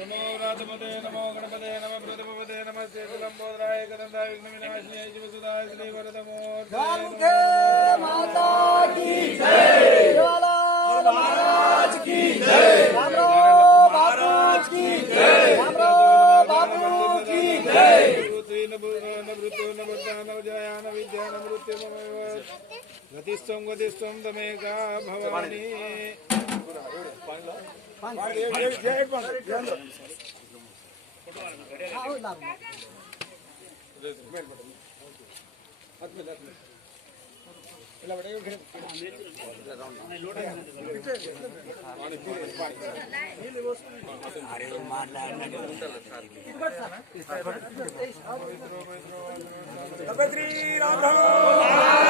నమో రాజపదే నమో గణపదే నమ ప్రథమపదే నమ శ్రీలంబోదరాయ కదందాయ విఘ్న వినాశినే శివసుదాయ శ్రీ వరదమూర్తే మాతా కీ జై! మహారాజ్ కీ गतिस्तम गतिस्तम तमे का भवानी श्री राम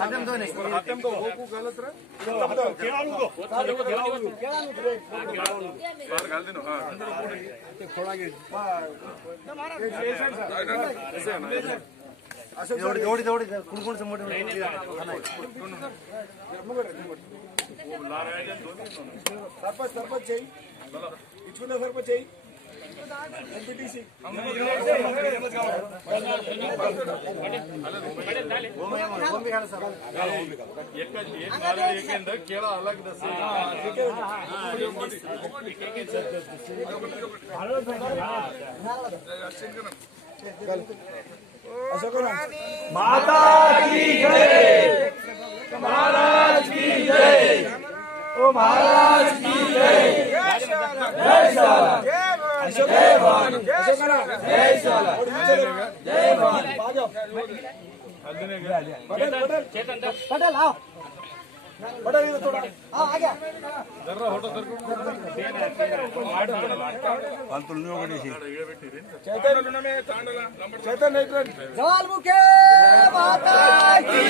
हतम दो नहीं हतम दो वो को गलत रहा हतम दो केड़ा लूंगो केड़ा लूंगो केड़ा लूंगो बाहर गाल देनो हां थोड़ा के ऐसे ना ऐसे जोड़ी जोड़ी जोड़ी कुण कुण से मोटे सरपंच सरपंच चाहिए इच्छुक सरपंच चाहिए ಏಕೆಂದ್ರೆ ಕೇಳ ಅಲಗ್ದ पटेल आओ पटेल आगे चैतन्य चैतन्य जवाल मुखे माता की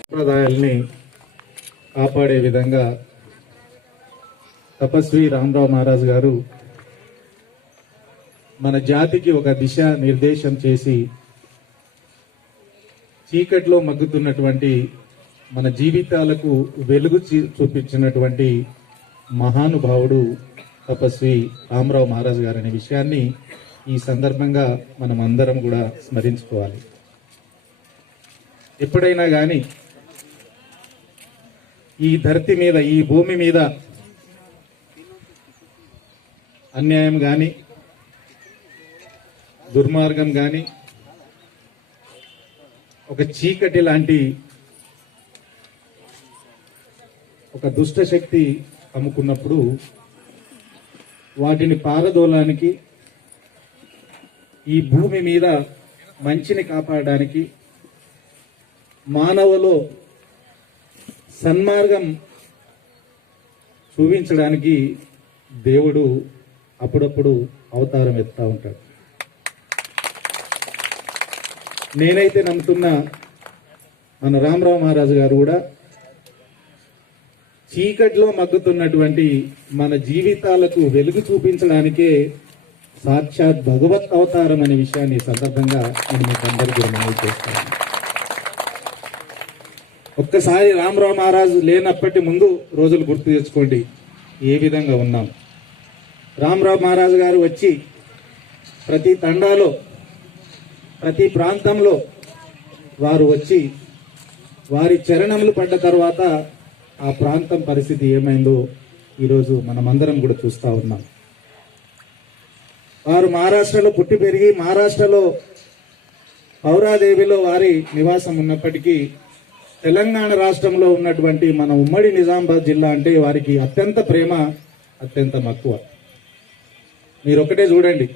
సంప్రదాయాల్ని కాపాడే విధంగా తపస్వి రామరావు మహారాజ్ గారు మన జాతికి ఒక దిశ నిర్దేశం చేసి చీకట్లో మగ్గుతున్నటువంటి మన జీవితాలకు వెలుగు చూపించినటువంటి మహానుభావుడు తపస్వి రామరావు మహారాజ్ గారు అనే విషయాన్ని ఈ సందర్భంగా మనం అందరం కూడా స్మరించుకోవాలి. ఎప్పుడైనా కానీ ఈ ధరతి మీద ఈ భూమి మీద అన్యాయం కానీ దుర్మార్గం కానీ ఒక చీకటి లాంటి ఒక దుష్ట శక్తి అమ్ముకున్నప్పుడు వాటిని పారదోలానికి ఈ భూమి మీద మంచిని కాపాడడానికి మానవలో సన్మార్గం చూపించడానికి దేవుడు అప్పుడప్పుడు అవతారం ఎత్తా ఉంటాడు. నేనైతే నమ్ముతున్న మన రామరావు మహారాజు గారు కూడా చీకట్లో మగ్గుతున్నటువంటి మన జీవితాలకు వెలుగు చూపించడానికే సాక్షాత్ భగవత్ అవతారం అనే విషయాన్ని సందర్భంగా నేను మీకు అందరికీ మనవి చేస్తాను. ఒక్కసారి రామరావు మహారాజు లేనప్పటి ముందు రోజులు గుర్తు తెచ్చుకోండి. ఏ విధంగా ఉన్నాం? రామరావు మహారాజు గారు వచ్చి ప్రతి తండాలో ప్రతి ప్రాంతంలో వారు వచ్చి వారి చరణములు పడ్డ తర్వాత ఆ ప్రాంతం పరిస్థితి ఏమైందో ఈరోజు మనమందరం కూడా చూస్తూ ఉన్నాం. వారు మహారాష్ట్రలో పుట్టి పెరిగి మహారాష్ట్రలో పౌరాదేవిలో వారి నివాసం ఉన్నప్పటికీ తెలంగాణ రాష్ట్రంలో ఉన్నటువంటి మన ఉమ్మడి నిజామాబాద్ జిల్లా అంటే వారికి అత్యంత ప్రేమ అత్యంత మక్కువ. మీరు ఒకటే చూడండి.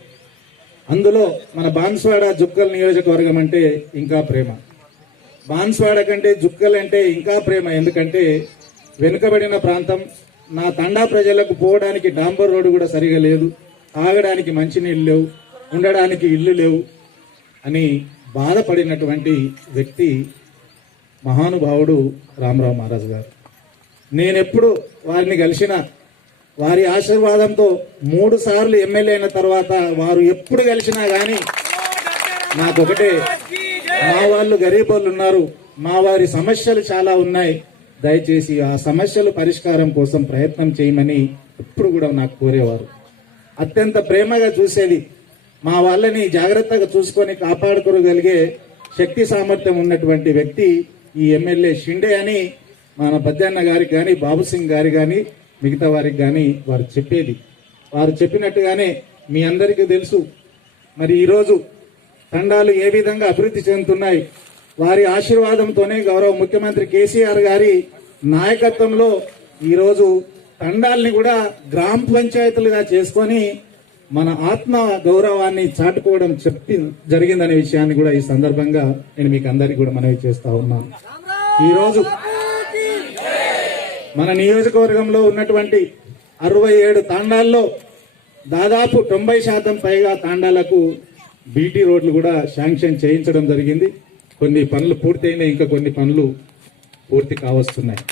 అందులో మన బాన్స్వాడ జుక్కల్ నియోజకవర్గం అంటే ఇంకా ప్రేమ. బాన్స్వాడ కంటే జుక్కల్ అంటే ఇంకా ప్రేమ. ఎందుకంటే వెనుకబడిన ప్రాంతం నా తండా ప్రజలకు పోవడానికి డాంబర్ రోడ్డు కూడా సరిగా లేదు. తాగడానికి మంచినీళ్ళు లేవు. ఉండడానికి ఇల్లు లేవు అని బాధపడినటువంటి వ్యక్తి మహానుభావుడు రామరావు మహారాజు గారు. నేనెప్పుడు వారిని కలిసిన వారి ఆశీర్వాదంతో మూడు సార్లు ఎమ్మెల్యే అయిన తర్వాత వారు ఎప్పుడు కలిసినా కానీ నాకొకటే. మా వాళ్ళు గరీబ్ వాళ్ళు ఉన్నారు. మా వారి సమస్యలు చాలా ఉన్నాయి. దయచేసి ఆ సమస్యల పరిష్కారం కోసం ప్రయత్నం చేయమని ఎప్పుడు కూడా నాకు కోరేవారు. అత్యంత ప్రేమగా చూసేది మా వాళ్ళని జాగ్రత్తగా చూసుకొని కాపాడుకోగలిగే శక్తి సామర్థ్యం ఉన్నటువంటి వ్యక్తి ఈ ఎమ్మెల్యే షిండే అని మన పద్యాన్న గారికి కానీ బాబు సింగ్ గారి కానీ మిగతా వారికి కానీ వారు చెప్పేది. వారు చెప్పినట్టుగానే మీ అందరికీ తెలుసు. మరి ఈరోజు తండాలు ఏ విధంగా అభివృద్ధి చెందుతున్నాయి? వారి ఆశీర్వాదంతోనే గౌరవ ముఖ్యమంత్రి కేసీఆర్ గారి నాయకత్వంలో ఈరోజు తండాల్ని కూడా గ్రామ పంచాయతీలుగా చేసుకొని మన ఆత్మ గౌరవాన్ని చాటుకోవడం చెప్పి జరిగిందనే విషయాన్ని కూడా ఈ సందర్భంగా నేను మీకు అందరికీ కూడా మనవి చేస్తా ఉన్నాను ఈరోజు మన నియోజకవర్గంలో ఉన్నటువంటి అరవై ఏడు తాండాల్లో దాదాపు తొంభై శాతం పైగా తాండాలకు బీటీ రోడ్లు కూడా శాంక్షన్ చేయించడం జరిగింది. కొన్ని పనులు పూర్తయినాయి ఇంకా కొన్ని పనులు పూర్తి కావస్తున్నాయి.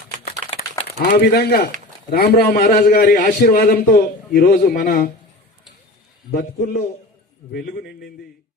ఆ విధంగా రామరావు మహారాజు గారి ఆశీర్వాదంతో ఈరోజు మన బతుకుల్లో వెలుగు నిండింది.